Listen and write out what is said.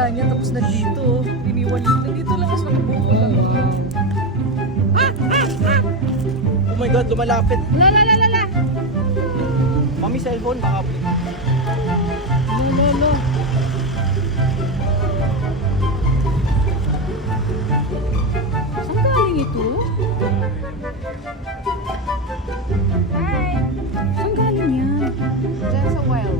alaga niya tapos nandito. Iniwan niya. Nandito lang kasi nakabuo lang. Oh my God, lumalapit. La la la la la. Mami, cellphone, baka. Lo. Saan galing ito? Hi! Saan galing yan? Diyan sa well.